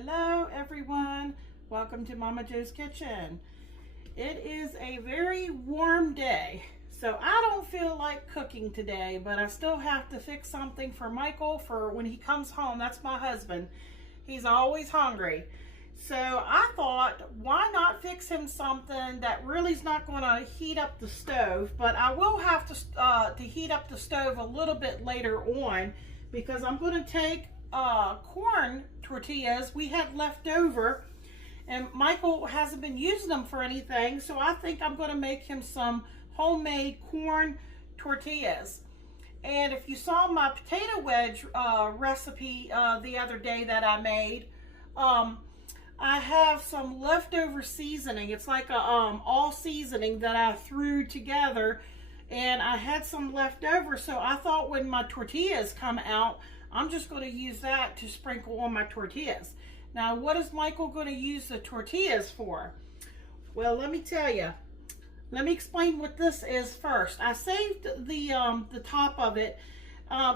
Hello everyone, welcome to Momma Jo's Kitchen. It is a very warm day, so I don't feel like cooking today, but I still have to fix something for Michael for when he comes home. That's my husband. He's always hungry. So I thought, why not fix him something that really is not going to heat up the stove, but I will have to heat up the stove a little bit later on because I'm going to take corn tortillas we had left over, and Michael hasn't been using them for anything, so I think I'm going to make him some homemade corn tortillas. And if you saw my potato wedge recipe the other day that I made, I have some leftover seasoning. It's like a all seasoning that I threw together, and I had some left over, so I thought when my tortillas come out, I'm just going to use that to sprinkle on my tortillas. Now, what is Michael going to use the tortillas for? Well, let me tell you. Let me explain what this is first. I saved the top of it.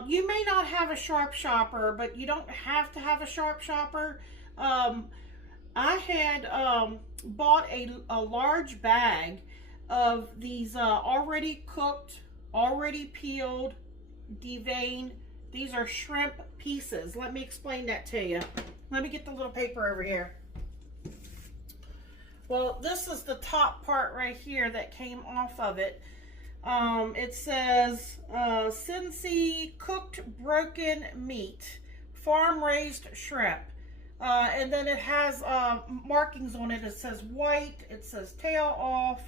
You may not have a sharp shopper, but you don't have to have a sharp shopper. I had bought a large bag of these already cooked, already peeled, deveined. These are shrimp pieces. Let me explain that to you. Let me get the little paper over here. Well, this is the top part right here that came off of it. It says, Cincy cooked broken meat, farm-raised shrimp. And then it has markings on it. It says white, it says tail off,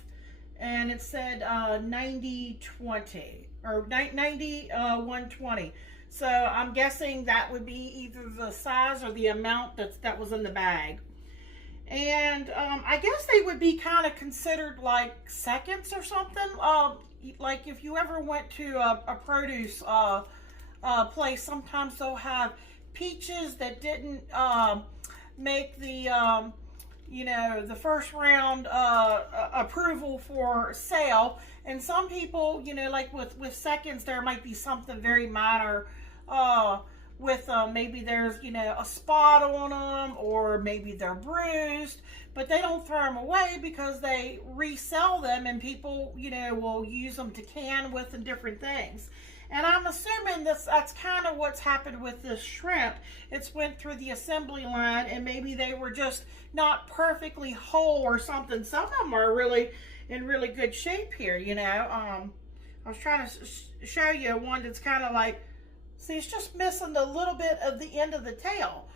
and it said 90-20, or 90-120. So I'm guessing that would be either the size or the amount that was in the bag. And I guess they would be kind of considered like seconds or something. Like if you ever went to a produce place, sometimes they'll have peaches that didn't make the the first round approval for sale. And some people, like with seconds, there might be something very minor with maybe there's a spot on them, or maybe they're bruised, but they don't throw them away because they resell them, and people will use them to can with and different things. And I'm assuming that's kind of what's happened with this shrimp. It's went through the assembly line, and maybe they were just not perfectly whole or something. Some of them are really in really good shape here, I was trying to show you one that's kind of like, see, it's just missing a little bit of the end of the tail.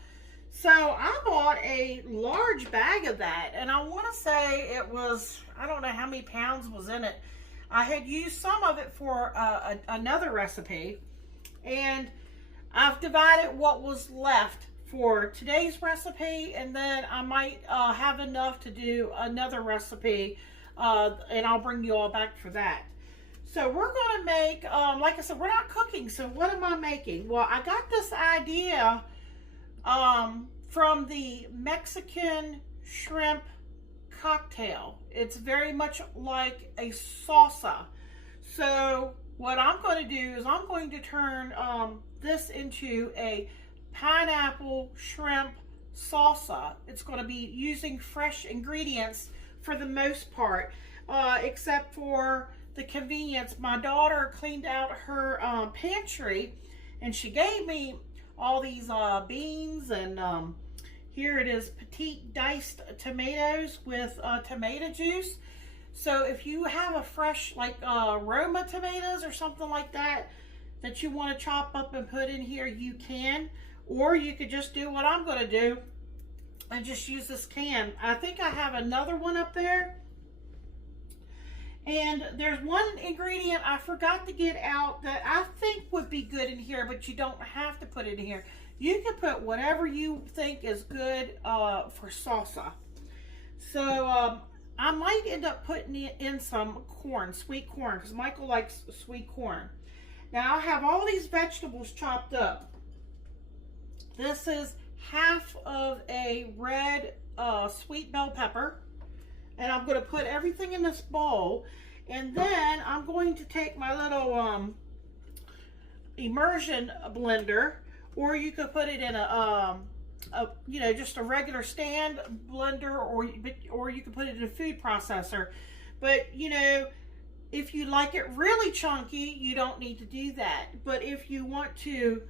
So I bought a large bag of that, and I want to say it was, I don't know how many pounds was in it. I had used some of it for another recipe, and I've divided what was left for today's recipe, and then I might have enough to do another recipe, and I'll bring you all back for that. So we're going to make, like I said, we're not cooking, so what am I making? Well, I got this idea from the Mexican shrimp cocktail. It's very much like a salsa. So what I'm going to do is I'm going to turn this into a pineapple shrimp salsa. It's going to be using fresh ingredients for the most part, except for the convenience. My daughter cleaned out her pantry, and she gave me all these beans, and here it is, petite diced tomatoes with tomato juice. So if you have a fresh, like Roma tomatoes or something like that you want to chop up and put in here, you can. Or you could just do what I'm going to do and just use this can. I think I have another one up there. And there's one ingredient I forgot to get out that I think would be good in here, but you don't have to put it in here. You can put whatever you think is good for salsa. So I might end up putting in some corn, sweet corn, because Michael likes sweet corn. Now I have all these vegetables chopped up. This is half of a red sweet bell pepper. And I'm going to put everything in this bowl. And then I'm going to take my little immersion blender, or you could put it in a you know, just a regular stand blender, or you can put it in a food processor. But you know, if you like it really chunky, you don't need to do that. But if you want to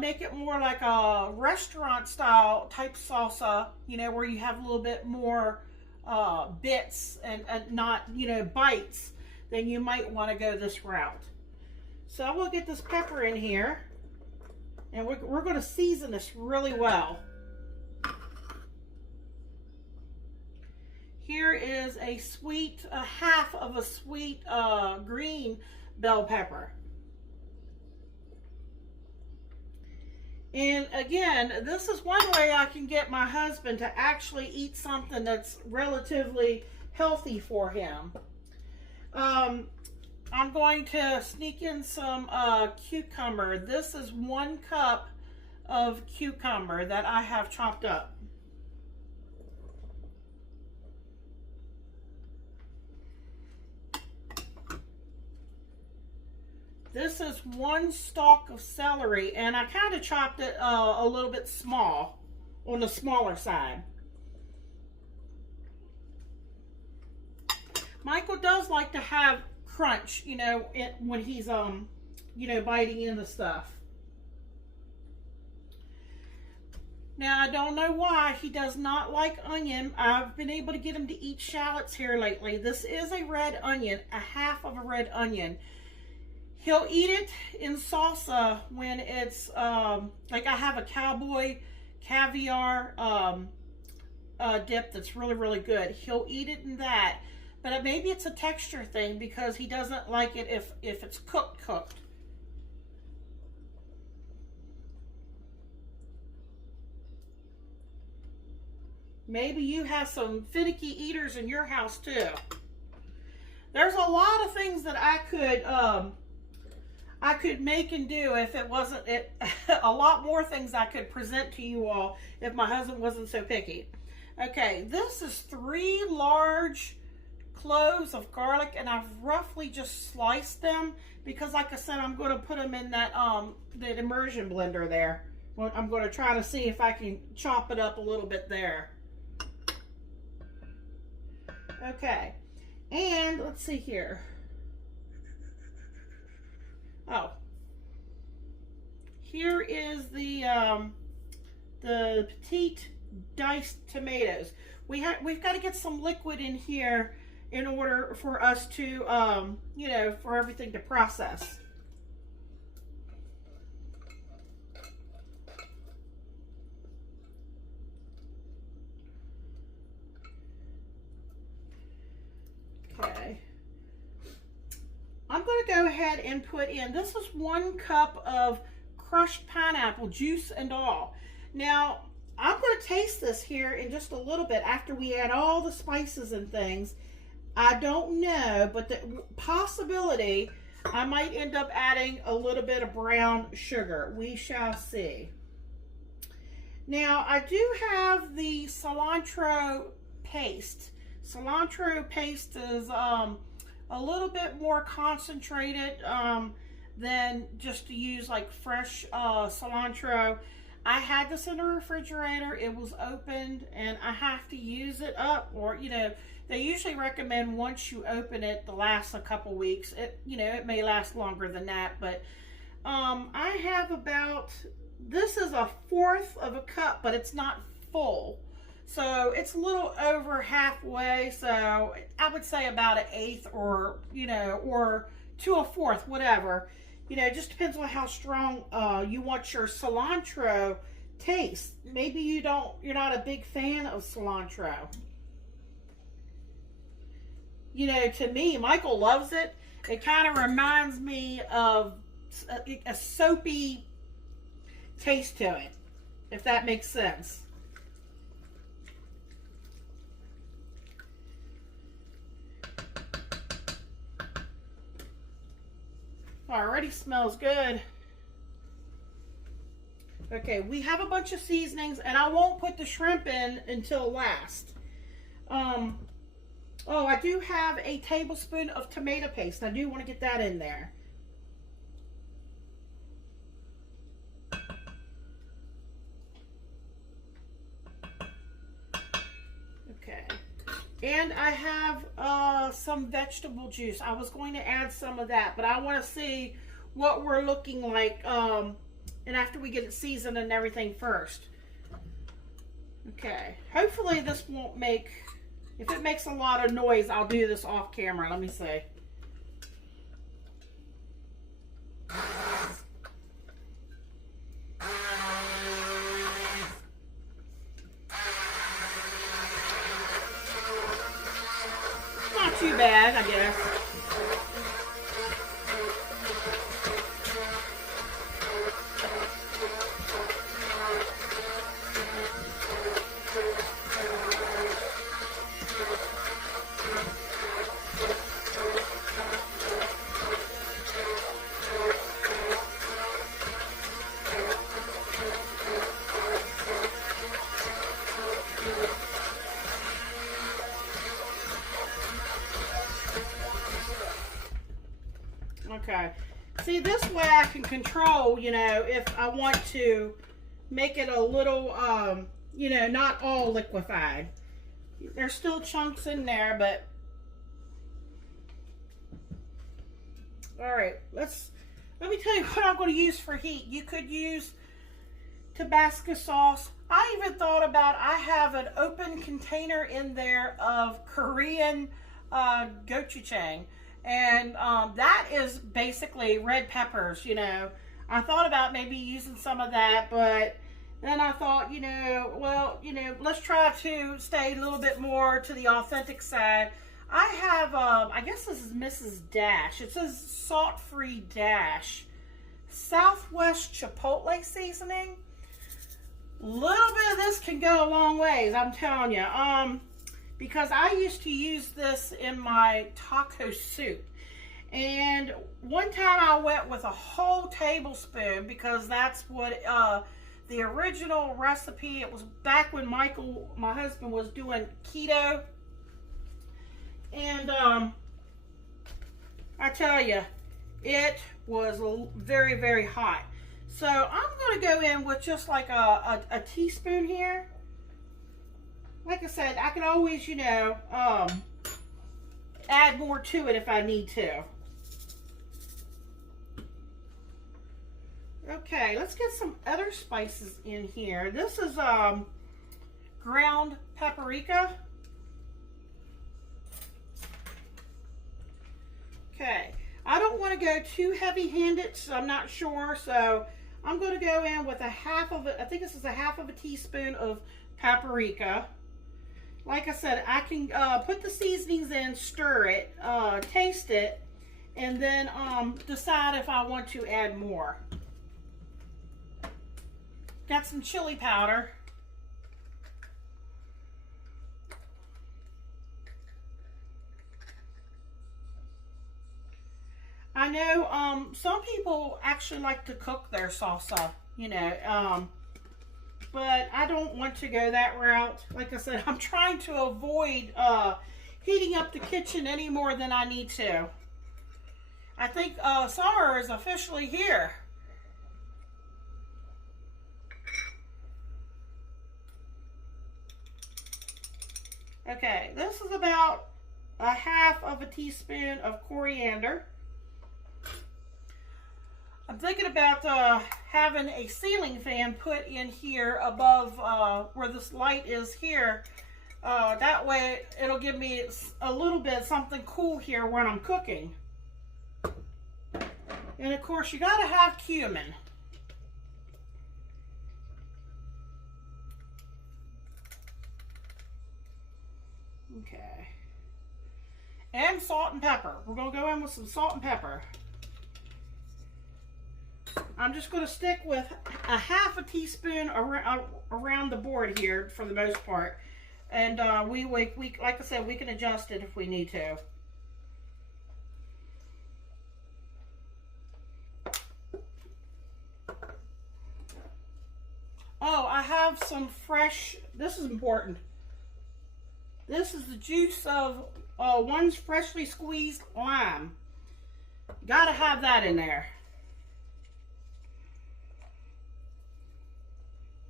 make it more like a restaurant style type salsa, you know, where you have a little bit more bits and not, you know, bites, then you might want to go this route. So I will get this pepper in here, and we're going to season this really well. Here is a half of a sweet green bell pepper. And again, this is one way I can get my husband to actually eat something that's relatively healthy for him. I'm going to sneak in some cucumber. This is 1 cup of cucumber that I have chopped up. This is 1 stalk of celery, and I kind of chopped it a little bit small, on the smaller side. Michael does like to have crunch, you know, when he's you know, biting into stuff. Now, I don't know why he does not like onion. I've been able to get him to eat shallots here lately. This is a red onion, a half of a red onion. He'll eat it in salsa when it's like I have a cowboy caviar dip that's really, really good. He'll eat it in that. But maybe it's a texture thing because he doesn't like it if it's cooked. Maybe you have some finicky eaters in your house too. There's a lot of things that I could make and do if it wasn't a lot more things I could present to you all if my husband wasn't so picky. Okay, this is 3 large cloves of garlic, and I've roughly just sliced them because, like I said, I'm going to put them in that immersion blender there. I'm going to try to see if I can chop it up a little bit there. Okay, and let's see here. Oh, here is the petite diced tomatoes. We've got to get some liquid in here in order for us to, you know, for everything to process. Okay. I'm going to go ahead and put in, this is 1 cup of crushed pineapple, juice and all. Now, I'm going to taste this here in just a little bit after we add all the spices and things. I don't know, but the possibility I might end up adding a little bit of brown sugar. We shall see. Now, I do have the cilantro paste. Cilantro paste is a little bit more concentrated than just to use like fresh cilantro. I had this in the refrigerator. It was opened, and I have to use it up, or, you know, they usually recommend once you open it, to last a couple weeks. You know, it may last longer than that, but I have about, this is 1/4 of a cup, but it's not full. So it's a little over halfway. So I would say about 1/8, or, you know, or to 1/4, whatever. You know, it just depends on how strong you want your cilantro taste. Maybe you're not a big fan of cilantro. You know, to me, Michael loves it. It kind of reminds me of a soapy taste to it, if that makes sense. Already smells good. Okay, we have a bunch of seasonings, and I won't put the shrimp in until last. Oh, I do have a tablespoon of tomato paste. I do want to get that in there. And I have some vegetable juice. I was going to add some of that, but I want to see what we're looking like and after we get it seasoned and everything first. Okay, hopefully this won't make, if it makes a lot of noise, I'll do this off camera. Let me see. Not too bad, I guess. Okay. See, this way I can control, you know, if I want to make it a little, you know, not all liquefied. There's still chunks in there, but... Alright, let me tell you what I'm going to use for heat. You could use Tabasco sauce. I even thought about, I have an open container in there of Korean gochujang. And that is basically red peppers, you know. I thought about maybe using some of that, but then I thought, you know, well, you know, let's try to stay a little bit more to the authentic side. I have, I guess this is Mrs. Dash. It says salt-free Dash. Southwest Chipotle seasoning. A little bit of this can go a long ways, I'm telling you. Because I used to use this in my taco soup. And one time I went with a whole tablespoon because that's what the original recipe, it was back when Michael, my husband, was doing keto. And I tell you, it was very, very hot. So I'm going to go in with just like a teaspoon here. Like I said, I can always, you know, add more to it if I need to. Okay, let's get some other spices in here. This is ground paprika. Okay, I don't want to go too heavy-handed, so I'm not sure. So I'm going to go in with a half of it. I think this is a half of a teaspoon of paprika. Like I said, I can put the seasonings in, stir it, taste it, and then decide if I want to add more. Got some chili powder. I know some people actually like to cook their salsa, you know, but I don't want to go that route. Like I said, I'm trying to avoid heating up the kitchen any more than I need to. I think summer is officially here. Okay, this is about a half of a teaspoon of coriander. I'm thinking about having a ceiling fan put in here above where this light is here. That way it'll give me a little bit something cool here when I'm cooking. And of course you gotta have cumin. Okay. And salt and pepper. We're gonna go in with some salt and pepper. I'm just going to stick with a half a teaspoon around the board here for the most part. And we like I said, we can adjust it if we need to. Oh, I have some fresh, this is important. This is the juice of one's freshly squeezed lime. Gotta have that in there.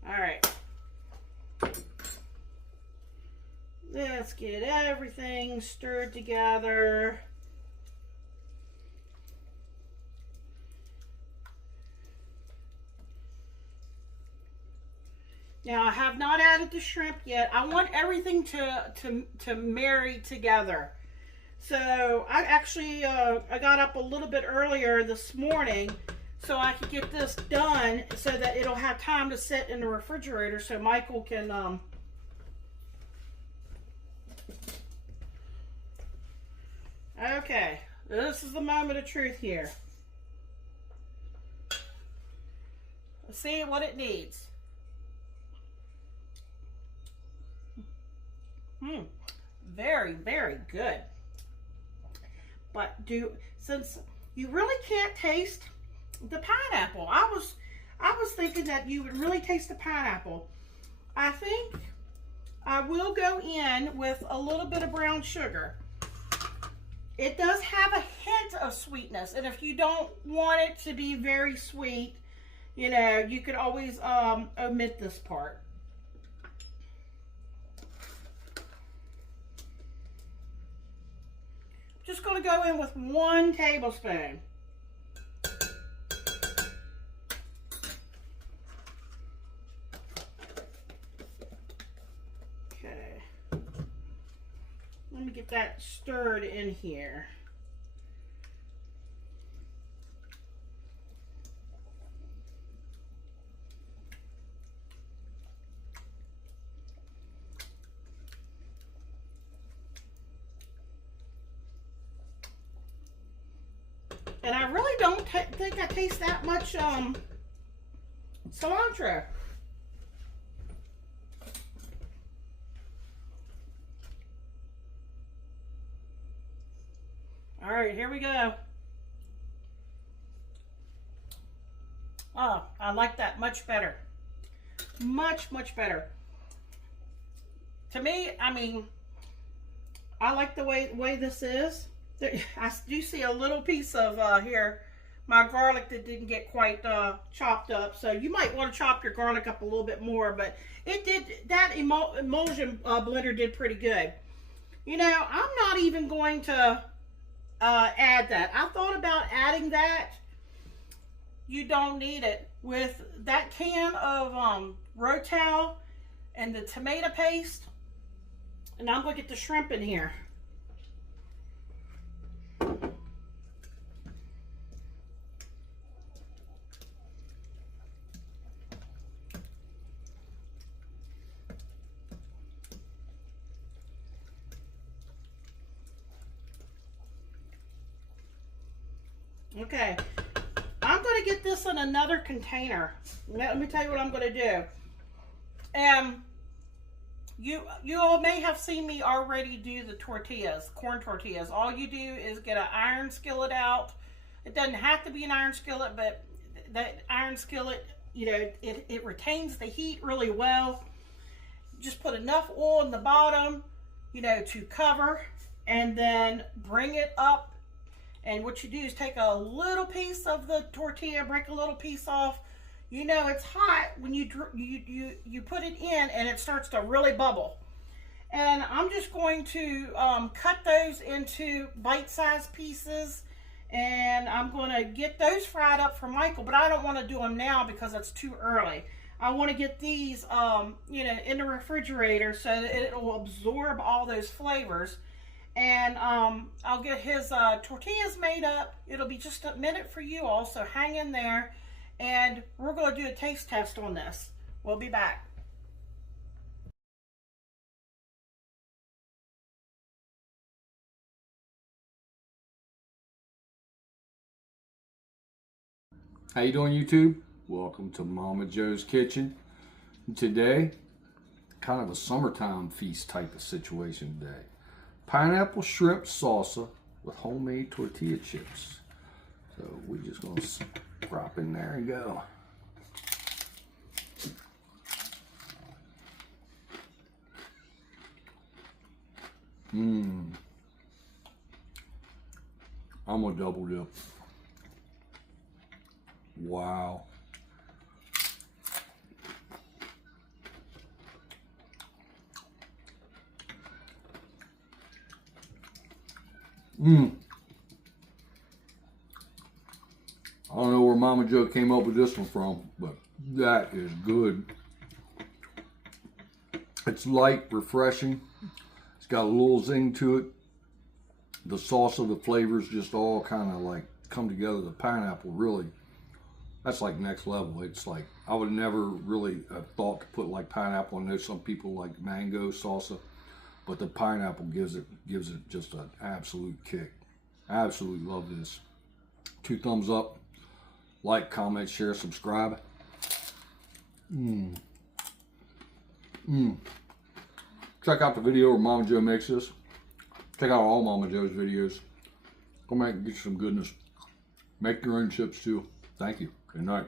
All right. This Let's get everything stirred together. Now, I have not added the shrimp yet. I want everything to marry together. So I actually I got up a little bit earlier this morning so I could get this done so that it'll have time to sit in the refrigerator so Michael can okay, this is the moment of truth here. Let's see what it needs. Very, very good. But since you really can't taste the pineapple, I was thinking that you would really taste the pineapple. I think I will go in with a little bit of brown sugar. It does have a hint of sweetness, and if you don't want it to be very sweet, you know, you could always omit this part. Just going to go in with 1 tablespoon. Okay. Let me get that stirred in here. And I really don't think I taste that much cilantro. All right, here we go. Oh, I like that much better. Much, much better. To me, I mean, I like the way this is. I do see a little piece of here, my garlic that didn't get quite chopped up. So you might want to chop your garlic up a little bit more, but it did, that emulsion blender did pretty good. You know, I'm not even going to add that. I thought about adding that. You don't need it. With that can of Rotel and the tomato paste, and I'm going to get the shrimp in here. Okay, I'm going to get this in another container. Let me tell you what I'm going to do. You all may have seen me already do the tortillas, corn tortillas. All you do is get an iron skillet out. It doesn't have to be an iron skillet, but that iron skillet, you know, it retains the heat really well. Just put enough oil in the bottom, you know, to cover, and then bring it up. And what you do is take a little piece of the tortilla, break a little piece off. You know it's hot when you put it in and it starts to really bubble. And I'm just going to cut those into bite-sized pieces, and I'm going to get those fried up for Michael, but I don't want to do them now because it's too early. I want to get these you know, in the refrigerator so that it will absorb all those flavors. And I'll get his tortillas made up. It'll be just a minute for you all, so hang in there. And we're going to do a taste test on this. We'll be back. How you doing, YouTube? Welcome to Momma Jo's Kitchen. Today, kind of a summertime feast type of situation today. Pineapple shrimp salsa with homemade tortilla chips. So we're just gonna drop in there and go. I'm gonna double dip. Wow. I don't know where Momma Jo came up with this one from, but that is good. It's light, refreshing. It's got a little zing to it. The salsa, the flavors just all kind of like come together. The pineapple really, that's like next level. It's like, I would never really have thought to put like pineapple. I know some people like mango salsa, but the pineapple gives it just an absolute kick. Absolutely love this. 2 thumbs up. Like, comment, share, subscribe. Check out the video where Momma Jo makes this. Check out all Momma Jo's videos. Come back and get you some goodness. Make your own chips too. Thank you. Good night.